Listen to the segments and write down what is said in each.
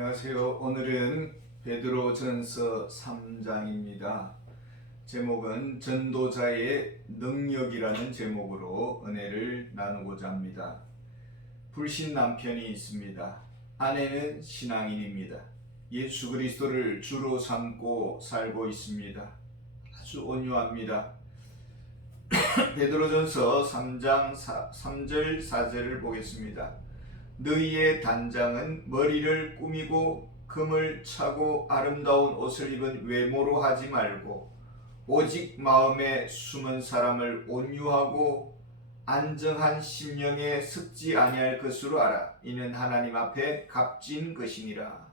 안녕하세요. 오늘은 베드로전서 3장입니다. 제목은 전도자의 능력이라는 제목으로 은혜를 나누고자 합니다. 불신 남편이 있습니다. 아내는 신앙인입니다. 예수 그리스도를 주로 삼고 살고 있습니다. 아주 온유합니다. 베드로전서 3장 3절 4절을 보겠습니다. 너희의 단장은 머리를 꾸미고 금을 차고 아름다운 옷을 입은 외모로 하지 말고 오직 마음에 숨은 사람을 온유하고 안정한 심령에 습지 아니할 것으로 알아. 이는 하나님 앞에 값진 것이니라.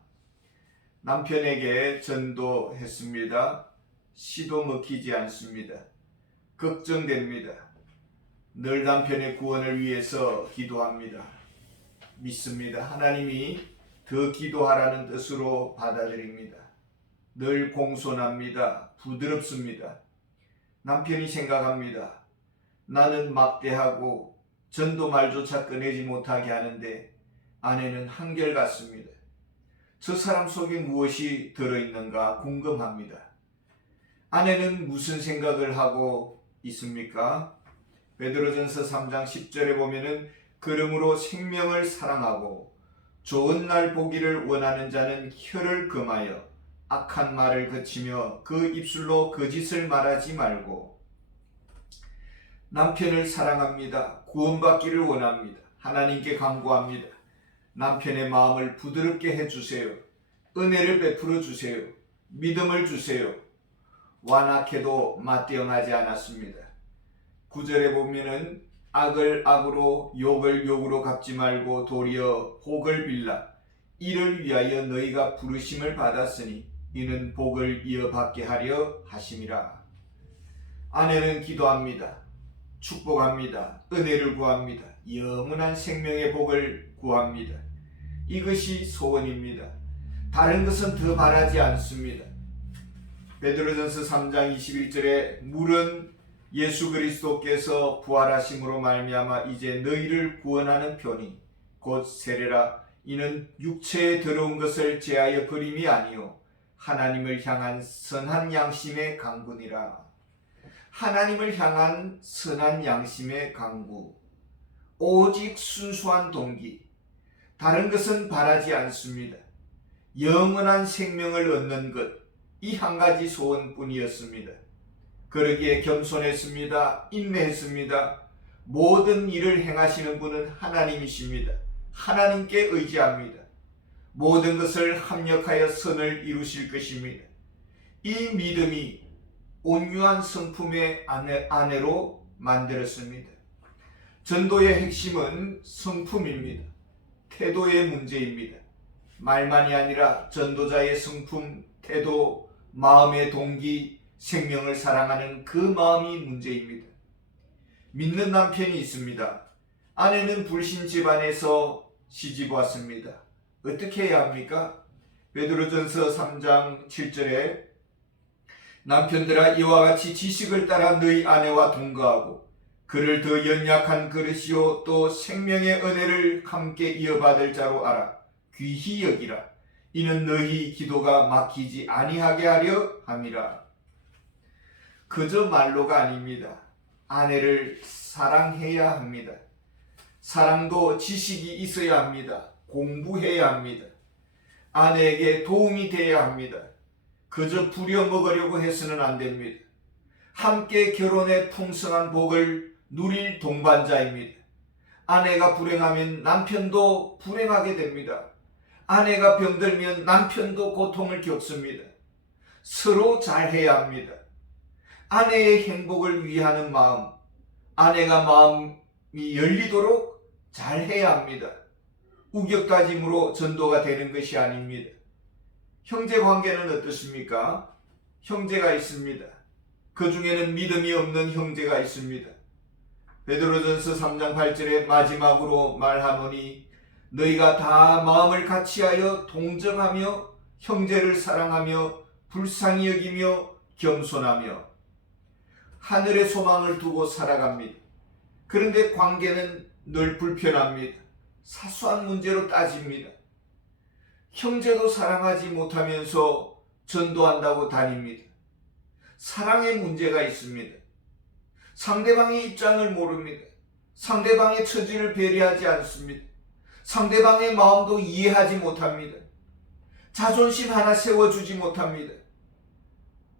남편에게 전도했습니다. 시도 먹히지 않습니다. 걱정됩니다. 늘 남편의 구원을 위해서 기도합니다. 믿습니다. 하나님이 더 기도하라는 뜻으로 받아들입니다. 늘 공손합니다. 부드럽습니다. 남편이 생각합니다. 나는 막대하고 전도 말조차 꺼내지 못하게 하는데 아내는 한결같습니다. 저 사람 속에 무엇이 들어있는가 궁금합니다. 아내는 무슨 생각을 하고 있습니까? 베드로전서 3장 10절에 보면은 그러므로 생명을 사랑하고 좋은 날 보기를 원하는 자는 혀를 금하여 악한 말을 그치며 그 입술로 거짓을 말하지 말고. 남편을 사랑합니다. 구원받기를 원합니다. 하나님께 간구합니다. 남편의 마음을 부드럽게 해주세요. 은혜를 베풀어 주세요. 믿음을 주세요. 완악해도 맞대응하지 않았습니다. 9절에 보면은 악을 악으로 욕을 욕으로 갚지 말고 도리어 복을 빌라. 이를 위하여 너희가 부르심을 받았으니 이는 복을 이어받게 하려 하심이라. 아내는 기도합니다. 축복합니다. 은혜를 구합니다. 영원한 생명의 복을 구합니다. 이것이 소원입니다. 다른 것은 더 바라지 않습니다. 베드로전서 3장 21절에 물은 예수 그리스도께서 부활하심으로 말미암아 이제 너희를 구원하는 편이 곧 세례라. 이는 육체에 들어온 것을 제하여 버림이 아니요 하나님을 향한 선한 양심의 강구니라. 하나님을 향한 선한 양심의 강구, 오직 순수한 동기, 다른 것은 바라지 않습니다. 영원한 생명을 얻는 것, 이 한 가지 소원뿐이었습니다. 그러기에 겸손했습니다. 인내했습니다. 모든 일을 행하시는 분은 하나님이십니다. 하나님께 의지합니다. 모든 것을 합력하여 선을 이루실 것입니다. 이 믿음이 온유한 성품의 아내로 만들었습니다. 전도의 핵심은 성품입니다. 태도의 문제입니다. 말만이 아니라 전도자의 성품, 태도, 마음의 동기, 생명을 사랑하는 그 마음이 문제입니다. 믿는 남편이 있습니다. 아내는 불신 집안에서 시집 왔습니다. 어떻게 해야 합니까? 베드로전서 3장 7절에 남편들아 이와 같이 지식을 따라 너희 아내와 동거하고 그를 더 연약한 그릇이요 또 생명의 은혜를 함께 이어받을 자로 알아. 귀히 여기라. 이는 너희 기도가 막히지 아니하게 하려 함이라. 그저 말로가 아닙니다. 아내를 사랑해야 합니다. 사랑도 지식이 있어야 합니다. 공부해야 합니다. 아내에게 도움이 되어야 합니다. 그저 부려먹으려고 해서는 안 됩니다. 함께 결혼해 풍성한 복을 누릴 동반자입니다. 아내가 불행하면 남편도 불행하게 됩니다. 아내가 병들면 남편도 고통을 겪습니다. 서로 잘해야 합니다. 아내의 행복을 위하는 마음, 아내가 마음이 열리도록 잘해야 합니다. 우격다짐으로 전도가 되는 것이 아닙니다. 형제 관계는 어떻습니까? 형제가 있습니다. 그 중에는 믿음이 없는 형제가 있습니다. 베드로전서 3장 8절에 마지막으로 말하노니 너희가 다 마음을 같이하여 동정하며 형제를 사랑하며 불쌍히 여기며 겸손하며 하늘의 소망을 두고 살아갑니다. 그런데 관계는 늘 불편합니다. 사소한 문제로 따집니다. 형제도 사랑하지 못하면서 전도한다고 다닙니다. 사랑에 문제가 있습니다. 상대방의 입장을 모릅니다. 상대방의 처지를 배려하지 않습니다. 상대방의 마음도 이해하지 못합니다. 자존심 하나 세워주지 못합니다.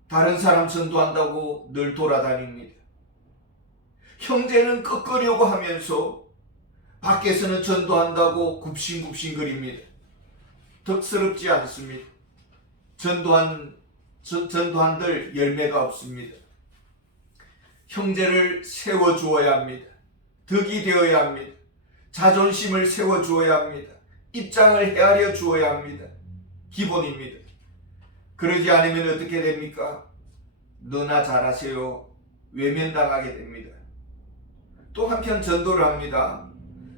다른 사람 전도한다고 늘 돌아다닙니다. 형제는 꺾으려고 하면서 밖에서는 전도한다고 굽신굽신거립니다. 덕스럽지 않습니다. 전도한들 열매가 없습니다. 형제를 세워주어야 합니다. 덕이 되어야 합니다. 자존심을 세워주어야 합니다. 입장을 헤아려 주어야 합니다. 기본입니다. 그러지 않으면 어떻게 됩니까? 너나 잘하세요. 외면당하게 됩니다. 또 한편 전도를 합니다.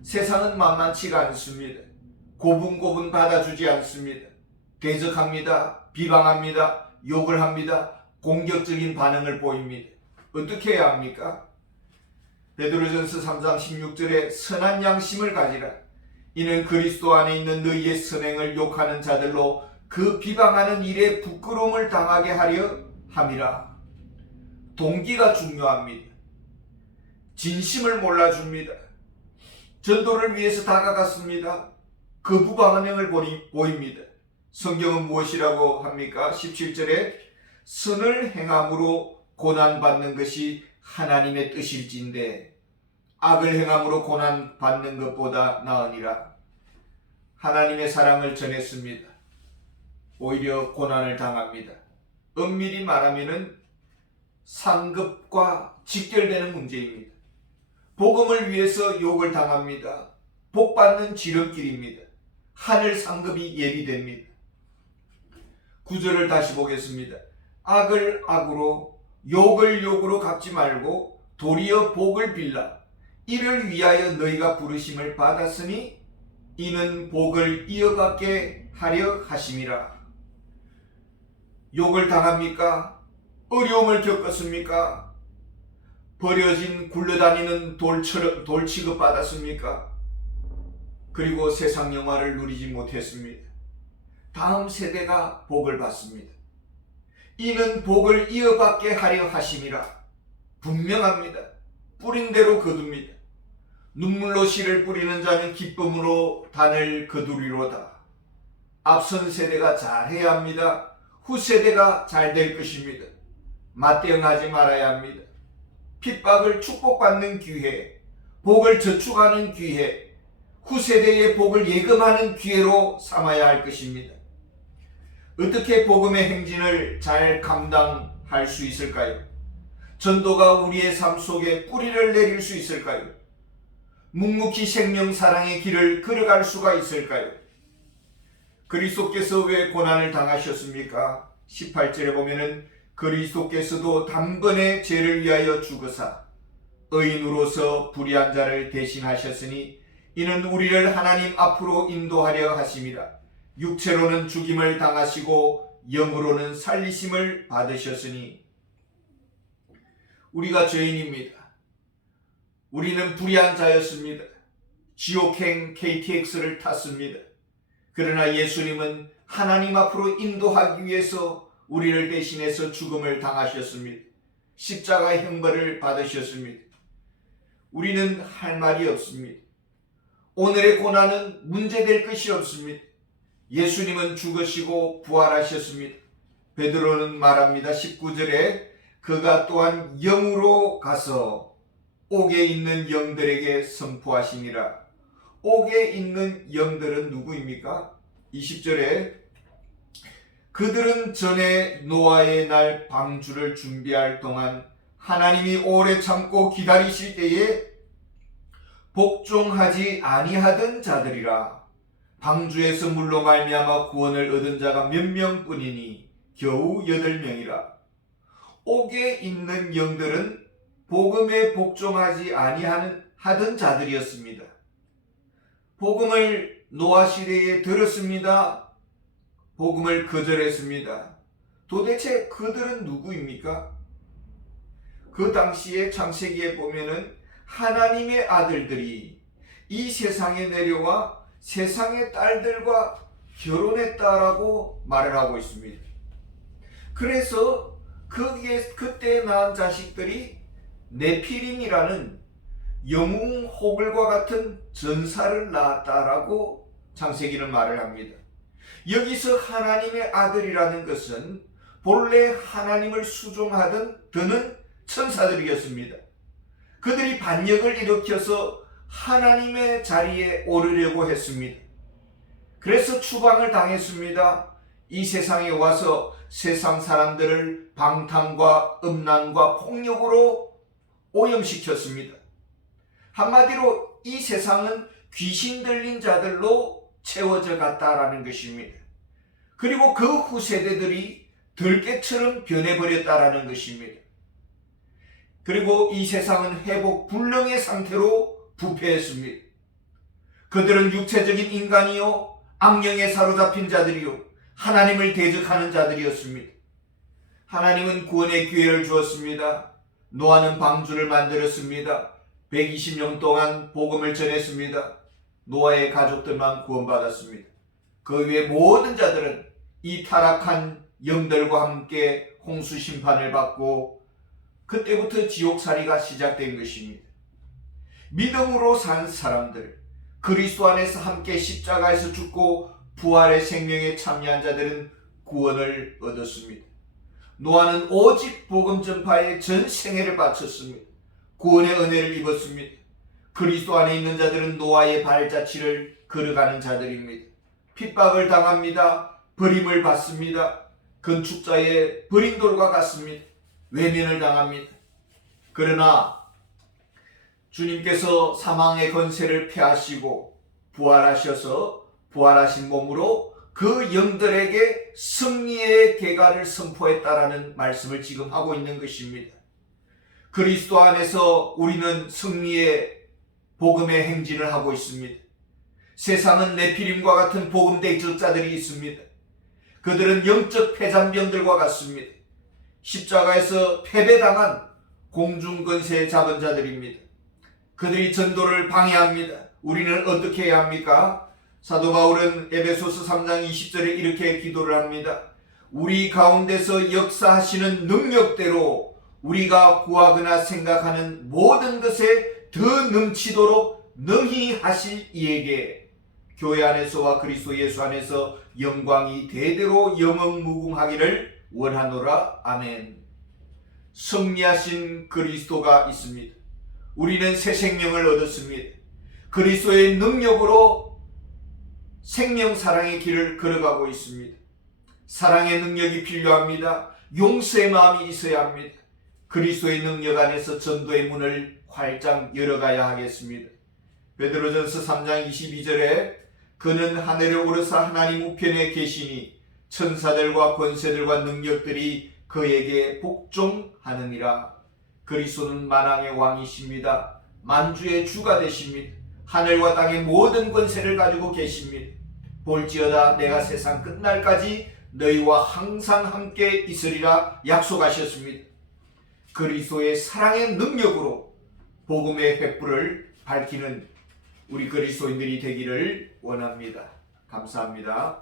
세상은 만만치가 않습니다. 고분고분 받아주지 않습니다. 대적합니다. 비방합니다. 욕을 합니다. 공격적인 반응을 보입니다. 어떻게 해야 합니까? 베드로전서 3장 16절에 선한 양심을 가지라. 이는 그리스도 안에 있는 너희의 선행을 욕하는 자들로 그 비방하는 일에 부끄러움을 당하게 하려 함이라. 동기가 중요합니다. 진심을 몰라줍니다. 전도를 위해서 다가갔습니다. 거부 반응을 보입니다. 성경은 무엇이라고 합니까? 17절에 선을 행함으로 고난받는 것이 하나님의 뜻일진데 악을 행함으로 고난받는 것보다 나으니라. 하나님의 사랑을 전했습니다. 오히려 고난을 당합니다. 엄밀히 말하면 상급과 직결되는 문제입니다. 복음을 위해서 욕을 당합니다. 복받는 지름길입니다. 하늘 상급이 예비됩니다. 9절을 다시 보겠습니다. 악을 악으로 욕을 욕으로 갚지 말고 도리어 복을 빌라. 이를 위하여 너희가 부르심을 받았으니 이는 복을 이어받게 하려 하심이라. 욕을 당합니까? 어려움을 겪었습니까? 버려진 굴러다니는 돌 취급 받았습니까? 그리고 세상 영화를 누리지 못했습니다. 다음 세대가 복을 받습니다. 이는 복을 이어받게 하려 하심이라. 분명합니다. 뿌린 대로 거둡니다. 눈물로 씨를 뿌리는 자는 기쁨으로 단을 거두리로다. 앞선 세대가 잘해야 합니다. 후세대가 잘 될 것입니다. 맞대응하지 말아야 합니다. 핍박을 축복받는 기회, 복을 저축하는 기회, 후세대의 복을 예금하는 기회로 삼아야 할 것입니다. 어떻게 복음의 행진을 잘 감당할 수 있을까요? 전도가 우리의 삶 속에 뿌리를 내릴 수 있을까요? 묵묵히 생명 사랑의 길을 걸어갈 수가 있을까요? 그리스도께서 왜 고난을 당하셨습니까? 18절에 보면은 그리스도께서도 단번에 죄를 위하여 죽으사 의인으로서 불의한 자를 대신하셨으니 이는 우리를 하나님 앞으로 인도하려 하심이라. 육체로는 죽임을 당하시고 영으로는 살리심을 받으셨으니. 우리가 죄인입니다. 우리는 불의한 자였습니다. 지옥행 KTX를 탔습니다. 그러나 예수님은 하나님 앞으로 인도하기 위해서 우리를 대신해서 죽음을 당하셨습니다. 십자가의 형벌을 받으셨습니다. 우리는 할 말이 없습니다. 오늘의 고난은 문제될 것이 없습니다. 예수님은 죽으시고 부활하셨습니다. 베드로는 말합니다. 19절에 그가 또한 영으로 가서 옥에 있는 영들에게 선포하시니라. 옥에 있는 영들은 누구입니까? 20절에 그들은 전에 노아의 날 방주를 준비할 동안 하나님이 오래 참고 기다리실 때에 복종하지 아니하던 자들이라. 방주에서 물로 말미암아 구원을 얻은 자가 몇 명뿐이니 겨우 8명이라. 옥에 있는 영들은 복음에 복종하지 아니하던 자들이었습니다. 복음을 노아 시대에 들었습니다. 복음을 거절했습니다. 도대체 그들은 누구입니까? 그 당시에 창세기에 보면은 하나님의 아들들이 이 세상에 내려와 세상의 딸들과 결혼했다라고 말을 하고 있습니다. 그래서 거기에 그때 낳은 자식들이 네피림이라는 영웅호글과 같은 전사를 낳았다라고 창세기는 말을 합니다. 여기서 하나님의 아들이라는 것은 본래 하나님을 수종하던 드는 천사들이었습니다. 그들이 반역을 일으켜서 하나님의 자리에 오르려고 했습니다. 그래서 추방을 당했습니다. 이 세상에 와서 세상 사람들을 방탕과 음란과 폭력으로 오염시켰습니다. 한마디로 이 세상은 귀신 들린 자들로 채워져 갔다라는 것입니다. 그리고 그 후세대들이 들깨처럼 변해버렸다라는 것입니다. 그리고 이 세상은 회복 불능의 상태로 부패했습니다. 그들은 육체적인 인간이요 악령에 사로잡힌 자들이요 하나님을 대적하는 자들이었습니다. 하나님은 구원의 기회를 주었습니다. 노아는 방주를 만들었습니다. 120년 동안 복음을 전했습니다. 노아의 가족들만 구원받았습니다. 그 외 모든 자들은 이 타락한 영들과 함께 홍수 심판을 받고 그때부터 지옥살이가 시작된 것입니다. 믿음으로 산 사람들, 그리스도 안에서 함께 십자가에서 죽고 부활의 생명에 참여한 자들은 구원을 얻었습니다. 노아는 오직 복음 전파에 전 생애를 바쳤습니다. 구원의 은혜를 입었습니다. 그리스도 안에 있는 자들은 노아의 발자취를 걸어가는 자들입니다. 핍박을 당합니다. 버림을 받습니다. 건축자의 버린 돌과 같습니다. 외면을 당합니다. 그러나 주님께서 사망의 권세를 폐하시고 부활하셔서 부활하신 몸으로 그 영들에게 승리의 계가를 선포했다라는 말씀을 지금 하고 있는 것입니다. 그리스도 안에서 우리는 승리의 복음의 행진을 하고 있습니다. 세상은 네피림과 같은 복음 대적자들이 있습니다. 그들은 영적 폐잔병들과 같습니다. 십자가에서 패배당한 공중권세 잡은 자들입니다. 그들이 전도를 방해합니다. 우리는 어떻게 해야 합니까? 사도 바울은 에베소서 3장 20절에 이렇게 기도를 합니다. 우리 가운데서 역사하시는 능력대로 우리가 구하거나 생각하는 모든 것에 더 넘치도록 능히 하실 이에게 교회 안에서와 그리스도 예수 안에서 영광이 대대로 영원무궁하기를 원하노라. 아멘. 승리하신 그리스도가 있습니다. 우리는 새 생명을 얻었습니다. 그리스도의 능력으로 생명 사랑의 길을 걸어가고 있습니다. 사랑의 능력이 필요합니다. 용서의 마음이 있어야 합니다. 그리스도의 능력 안에서 전도의 문을 활짝 열어가야 하겠습니다. 베드로전서 3장 22절에 그는 하늘에 오르사 하나님 우편에 계시니 천사들과 권세들과 능력들이 그에게 복종하느니라. 그리스도는 만왕의 왕이십니다. 만주의 주가 되십니다. 하늘과 땅의 모든 권세를 가지고 계십니다. 볼지어다 내가 세상 끝날까지 너희와 항상 함께 있으리라 약속하셨습니다. 그리스도의 사랑의 능력으로 복음의 횃불을 밝히는 우리 그리스도인들이 되기를 원합니다. 감사합니다.